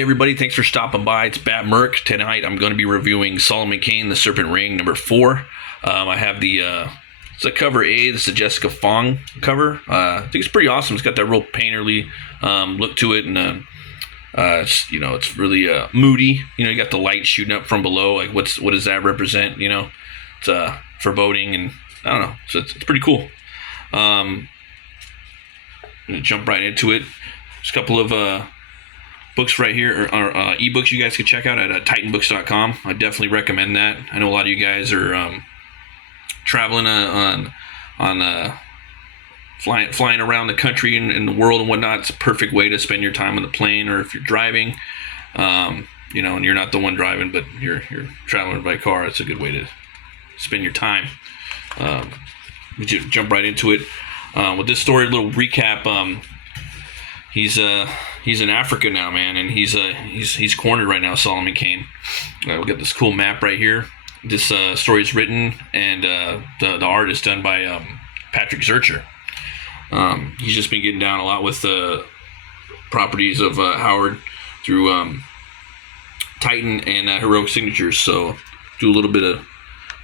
Hey everybody, thanks for stopping by. It's Bat Merc. Tonight I'm going to be reviewing Solomon Kane, The Serpent Ring, number 4. I have it's a cover A. This is a Jessica Fong cover. I think it's pretty awesome. It's got that real painterly look to it, and it's really moody. You got the light shooting up from below. Like what does that represent? It's foreboding, and I don't know. So it's pretty cool. I'm gonna jump right into it. There's a couple of books right here, or ebooks you guys can check out at titanbooks.com. I definitely recommend that. I know a lot of you guys are traveling flying around the country and the world and whatnot. It's a perfect way to spend your time on the plane, or if you're driving, and you're not the one driving, but you're traveling by car. It's a good way to spend your time. We jump right into it with this story. A little recap. He's in Africa now, man, and he's cornered right now, Solomon Kane. We got this cool map right here. This story is written, and the art is done by Patrick Zurcher. He's just been getting down a lot with the properties of Howard through Titan and Heroic Signatures. So do a little bit of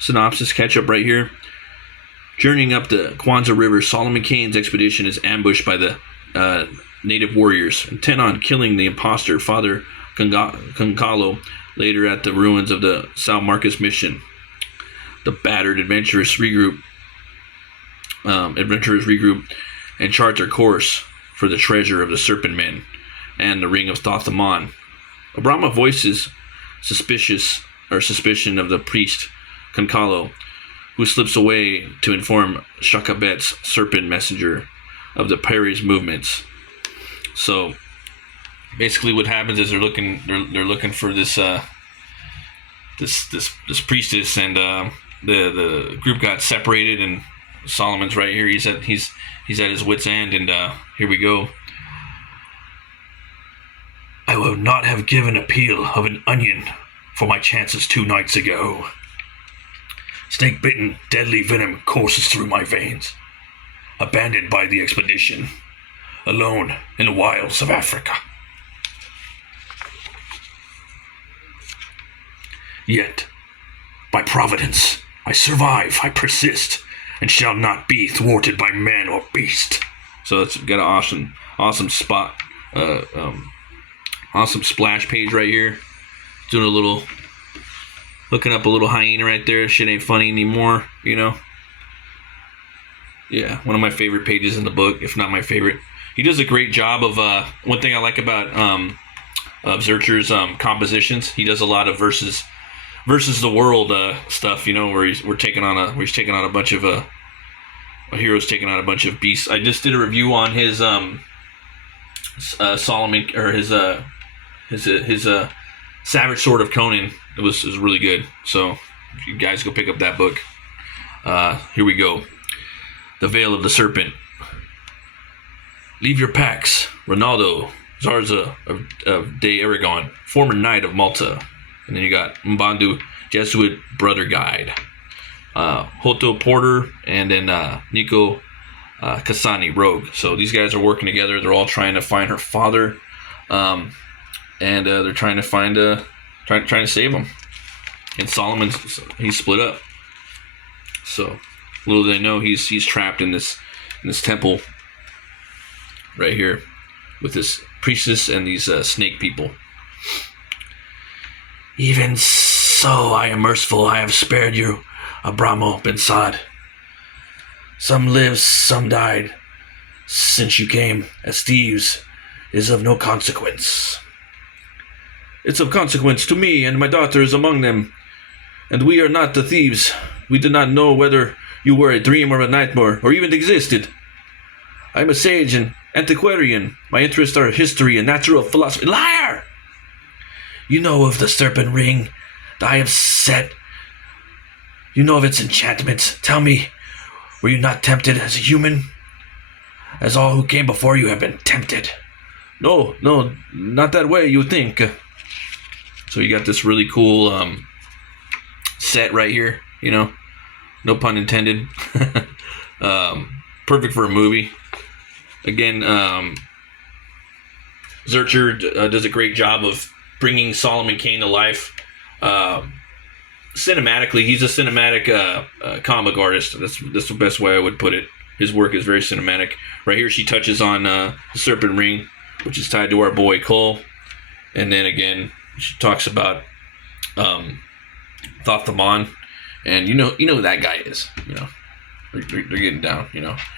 synopsis catch up right here. Journeying up the Kwanzaa River, Solomon Kane's expedition is ambushed by the native warriors, intent on killing the imposter, Father Kankalo, later at the ruins of the São Marcos mission. The battered adventurers regroup and chart their course for the treasure of the Serpent Men and the Ring of Thoth-Amon. Abrama voices suspicion of the priest Kankalo, who slips away to inform Shakabet's serpent messenger of the Perry's movements. So basically what happens is they're looking for this priestess, and the group got separated, and Solomon's right here. He's at his wit's end, and here we go. I would not have given a peel of an onion for my chances 2 nights ago. Snake-bitten, deadly venom courses through my veins. Abandoned by the expedition, alone in the wilds of Africa. Yet, by providence, I survive, I persist, and shall not be thwarted by man or beast. So it's got an awesome spot, awesome splash page right here. Doing a little, looking up a little hyena right there. Shit ain't funny anymore, Yeah, one of my favorite pages in the book, if not my favorite. He does a great job of one thing I like about of Zurcher's compositions. He does a lot of versus the world stuff, where he's taking on a bunch of a hero's taking on a bunch of beasts. I just did a review on his Solomon, or his Savage Sword of Conan. It was really good. So if you guys go pick up that book. Here we go. The Veil of the Serpent. Leave your packs. Ronaldo, Zarza of de Aragon, former knight of Malta. And then you got Mbandu, Jesuit brother guide. Hoto Porter, and then Nico Kasani, rogue. So these guys are working together. They're all trying to find her father. And they're trying to find, trying to save him. And he's split up. So little do they know, he's trapped in this temple right here with this priestess and these snake people. Even so, I am merciful. I have spared you, Abramo Ben Saad. Some lived, some died. Since you came as thieves is of no consequence. It's of consequence to me, and my daughter is among them. And we are not the thieves. We did not know whether you were a dream or a nightmare, or even existed. I am a sage and antiquarian. My interests are history and natural philosophy. Liar! You know of the serpent ring that I have set. You know of its enchantments. Tell me, were you not tempted as a human? As all who came before you have been tempted. No, not that way, you think. So you got this really cool set right here, no pun intended. Perfect for a movie. Again, Zurcher does a great job of bringing Solomon Kane to life. Cinematically, he's a cinematic comic artist. That's the best way I would put it. His work is very cinematic. Right here, she touches on the serpent ring, which is tied to our boy Cole, and then again, she talks about Thothamon, and you know who that guy is. They're getting down.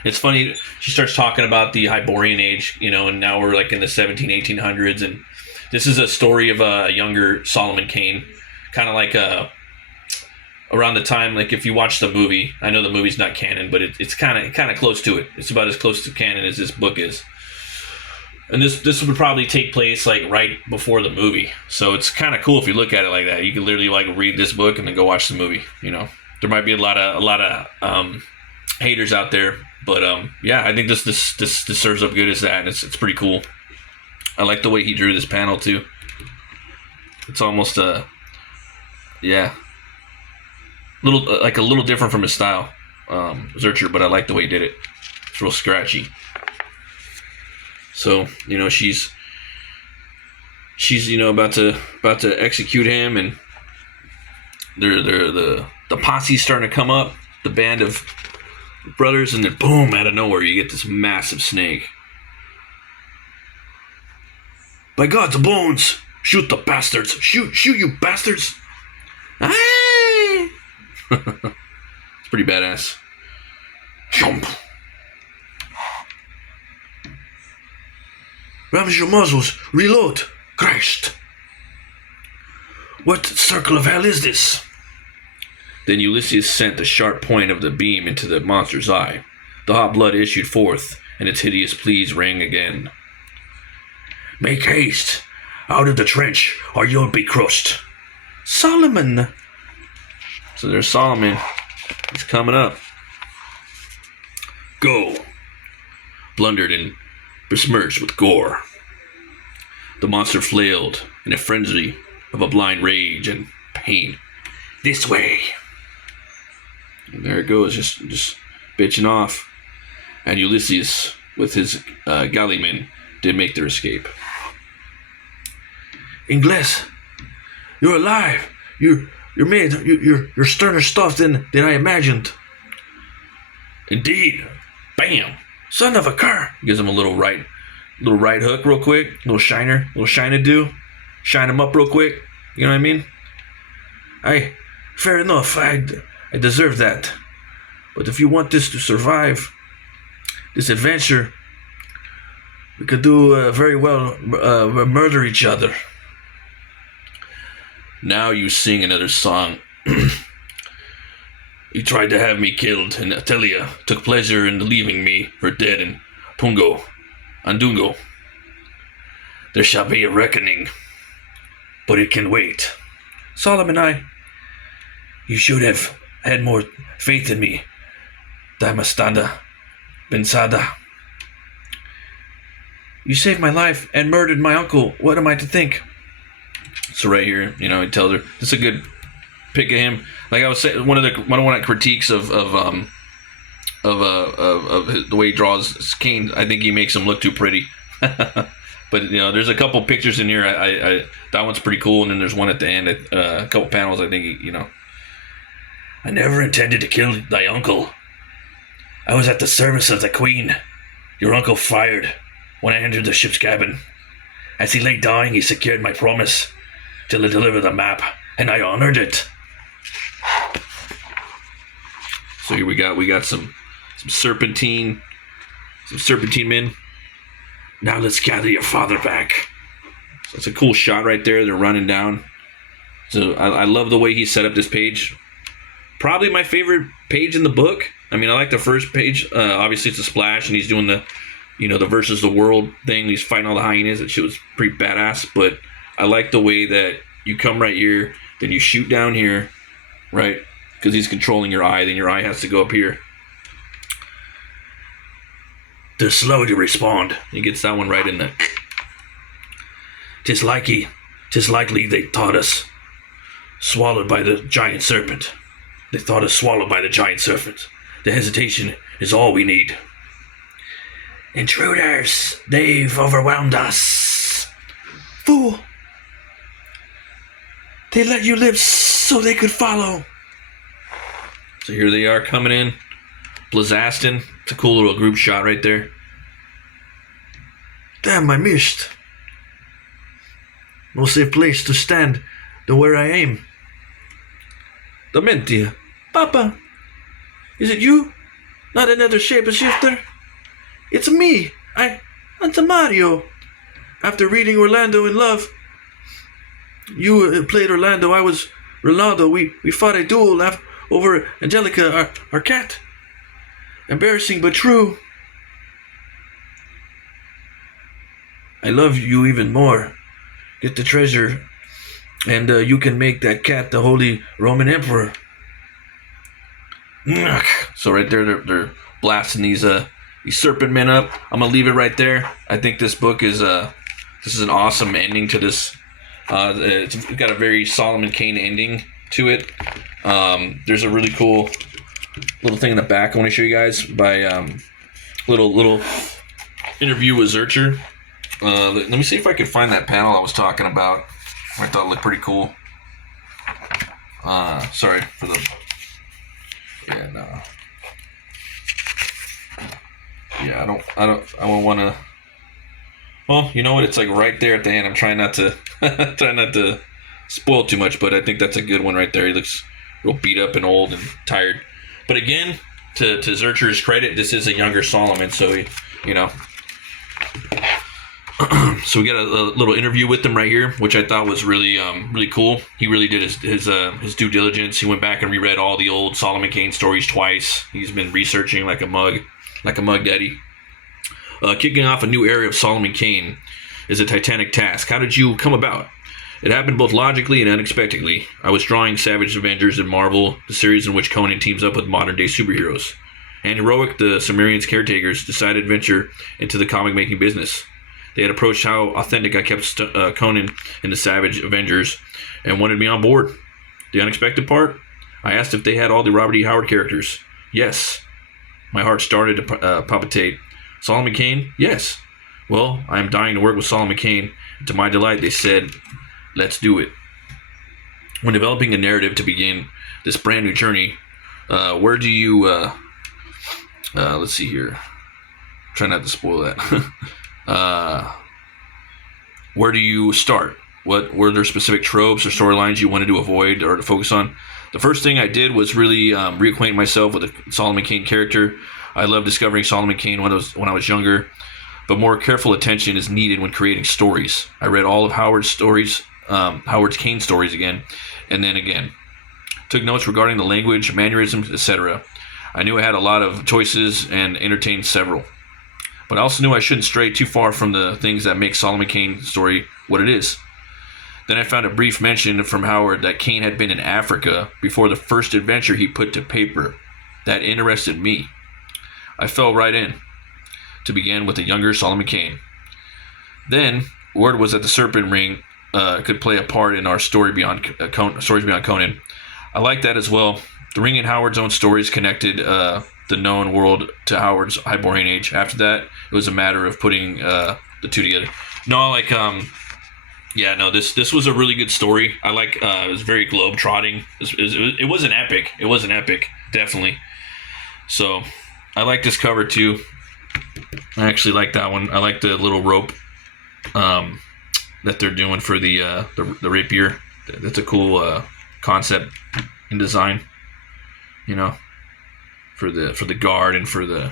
It's funny. She starts talking about the Hyborian age, and now we're like in the 1800s, and this is a story of a younger Solomon Kane, kind of like around the time, like if you watch the movie. I know the movie's not canon, but it's kind of close to it. It's about as close to canon as this book is. And this would probably take place like right before the movie, so it's kind of cool if you look at it like that. You can literally like read this book and then go watch the movie. There might be a lot of haters out there, but yeah, I think this serves up good as that, and it's pretty cool. I like the way he drew this panel too. It's almost a little different from his style, Zurcher, but I like the way he did it. It's real scratchy. So she's about to execute him, and the posse's starting to come up, the band of brothers, and then boom, out of nowhere you get this massive snake. By God, the bones! Shoot the bastards! Shoot you bastards! Hey! It's pretty badass. Jump! Ravage your muzzles! Reload! Christ! What circle of hell is this? Then Ulysses sent the sharp point of the beam into the monster's eye. The hot blood issued forth, and its hideous pleas rang again. Make haste! Out of the trench, or you'll be crushed! Solomon! So there's Solomon. He's coming up. Go! Blundered and besmirched with gore. The monster flailed in a frenzy of a blind rage and pain. This way! And there it goes, just bitching off. And Ulysses, with his galley men, did make their escape. Ingles, you're alive. You're sterner stuff than I imagined. Indeed. Bam! Son of a car! Gives him a little right hook real quick. Little shiner do. Shine him up real quick. You know what I mean? Fair enough. I deserve that. But if you want this to survive, this adventure, we could do very well murder each other. Now you sing another song. You tried to have me killed, and Atelia took pleasure in leaving me for dead in Andungo. There shall be a reckoning, but it can wait. Solomon, you should have had more faith in me. Damastada, Bensada. You saved my life and murdered my uncle. What am I to think? So right here, he tells her it's a good pick of him. Like I was saying, one of the critiques of the way he draws Kane, I think he makes him look too pretty. But there's a couple pictures in here. I that one's pretty cool, and then there's one at the end. A couple panels. I think I never intended to kill thy uncle. I was at the service of the queen. Your uncle fired when I entered the ship's cabin. As he lay dying, he secured my promise to deliver the map, and I honored it. So here we got some serpentine men. Now let's gather your father back. So it's a cool shot right there. They're running down. So I love the way he set up this page. Probably my favorite page in the book. I mean, I like the first page. Obviously, it's a splash, and he's doing the versus the world thing. He's fighting all the hyenas. That shit was pretty badass. But I like the way that you come right here, then you shoot down here, right? Because he's controlling your eye. Then your eye has to go up here. They're slow to respond. He gets that one right in there. 'Tis likely they thought us swallowed by the giant serpent. They thought us swallowed by the giant serpent. The hesitation is all we need. Intruders! They've overwhelmed us. Fool! They let you live so they could follow. So here they are coming in. Blazastin. It's a cool little group shot right there. Damn, I missed. No safe place to stand than where I aim. Dementia. Papa, is it you? Not another shapeshifter? It's me. I'm Mario. After reading Orlando in Love, you played Orlando, I was Ronaldo. We fought a duel over Angelica, our cat. Embarrassing but true. I love you even more. Get the treasure, and you can make that cat the Holy Roman Emperor. So right there, they're blasting these serpent men up. I'm gonna leave it right there. I think this book is this is an awesome ending to this. It's got a very Solomon Kane ending to it. There's a really cool little thing in the back I want to show you guys by little interview with Zurcher. Let me see if I can find that panel I was talking about. I thought it looked pretty cool. Sorry for the... Yeah, no. Yeah, I don't want to... Well, you know what? It's like right there at the end. I'm trying not to spoil too much, but I think that's a good one right there. He looks real beat up and old and tired. But again, to Zurcher's credit, this is a younger Solomon, so he, you know... So we got a little interview with him right here, which I thought was really really cool. He really did his due diligence. He went back and reread all the old Solomon Kane stories twice. He's been researching like a mug daddy. Kicking off a new era of Solomon Kane is a titanic task. How did you come about? It happened both logically and unexpectedly. I was drawing Savage Avengers in Marvel, the series in which Conan teams up with modern-day superheroes. And Heroic, the Sumerian's caretakers, decided to venture into the comic-making business. They had approached how authentic I kept Conan in the Savage Avengers and wanted me on board. The unexpected part? I asked if they had all the Robert E. Howard characters. Yes. My heart started to palpitate. Solomon Kane? Yes. Well, I am dying to work with Solomon Kane. And to my delight, they said, let's do it. When developing a narrative to begin this brand new journey, where do you... let's see here. Try not to spoil that. Where do you start? What were there specific tropes or storylines you wanted to avoid or to focus on? The first thing I did was really reacquaint myself with the Solomon Kane character. I loved discovering Solomon Kane when I was younger, but more careful attention is needed when creating stories. I read all of Howard's Kane stories again, and then again. Took notes regarding the language, mannerisms, etc. I knew I had a lot of choices and entertained several. But I also knew I shouldn't stray too far from the things that make Solomon Kane's story what it is. Then I found a brief mention from Howard that Kane had been in Africa before the first adventure he put to paper. That interested me. I fell right in, to begin with a younger Solomon Kane. Then, word was that the Serpent Ring could play a part in our stories beyond Conan. I liked that as well. The Ring and Howard's own stories connected the known world to Howard's Hyborian age. After that, it was a matter of putting the two together. No, like, this was a really good story. I like, it was very globe-trotting. It was an epic. It was an epic, definitely. So, I like this cover too. I actually like that one. I like the little rope that they're doing for the rapier. That's a cool concept and design, you know, for the guard and for the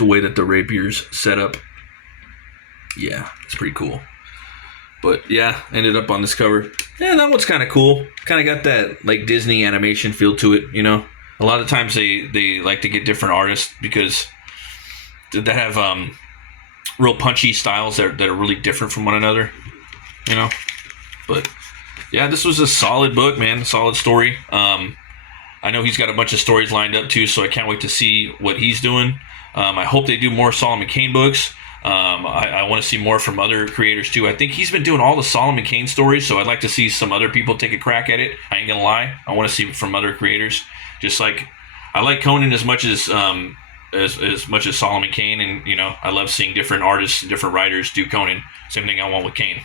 way that the rapier's set up. Yeah, it's pretty cool. But yeah, ended up on this cover. Yeah, that one's kind of cool. Kind of got that like Disney animation feel to it, you know. A lot of times they like to get different artists because they have real punchy styles that are really different from one another, you know. But yeah, this was a solid book, man. Solid story. I know he's got a bunch of stories lined up too, so I can't wait to see what he's doing. I hope they do more Solomon Kane books. I want to see more from other creators too. I think he's been doing all the Solomon Kane stories, so I'd like to see some other people take a crack at it. I ain't gonna lie, I want to see from other creators. Just like I like Conan as much as as much as Solomon Kane, and I love seeing different artists and different writers do Conan. Same thing I want with Kane.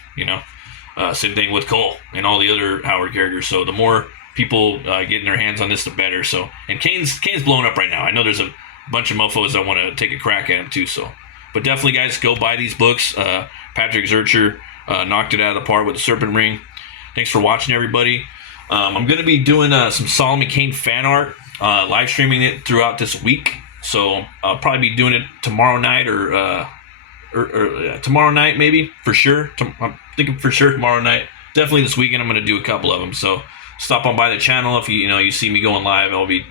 Same thing with Cole and all the other Howard characters. So the more people getting their hands on this, the better. So, and Kane's blowing up right now. I know there's a bunch of mofos that want to take a crack at him too. So, but definitely, guys, go buy these books. Patrick Zurcher knocked it out of the park with the Serpent Ring. Thanks for watching, everybody. I'm going to be doing some Solomon Kane fan art, live streaming it throughout this week. So I'll probably be doing it tomorrow night or tomorrow night, maybe, for sure. I'm thinking for sure tomorrow night. Definitely this weekend I'm going to do a couple of them. So stop on by the channel if you see me going live. I'll be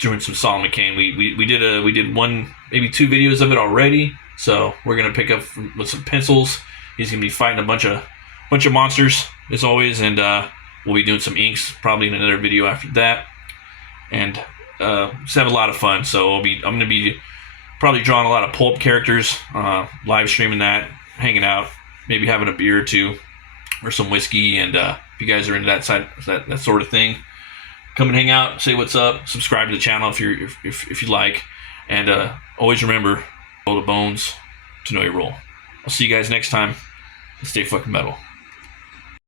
doing some Solomon Kane. We did one, maybe 2 videos of it already. So we're going to pick up with some pencils. He's going to be fighting a bunch of monsters as always, and we'll be doing some inks probably in another video after that, and just have a lot of fun. So I'm going to be probably drawing a lot of pulp characters, live streaming that, hanging out, maybe having a beer or two or some whiskey, and if you guys are into that sort of thing, come and hang out, say what's up, subscribe to the channel if you like, and always remember, roll the bones to know your role. I'll see you guys next time. Stay fucking metal.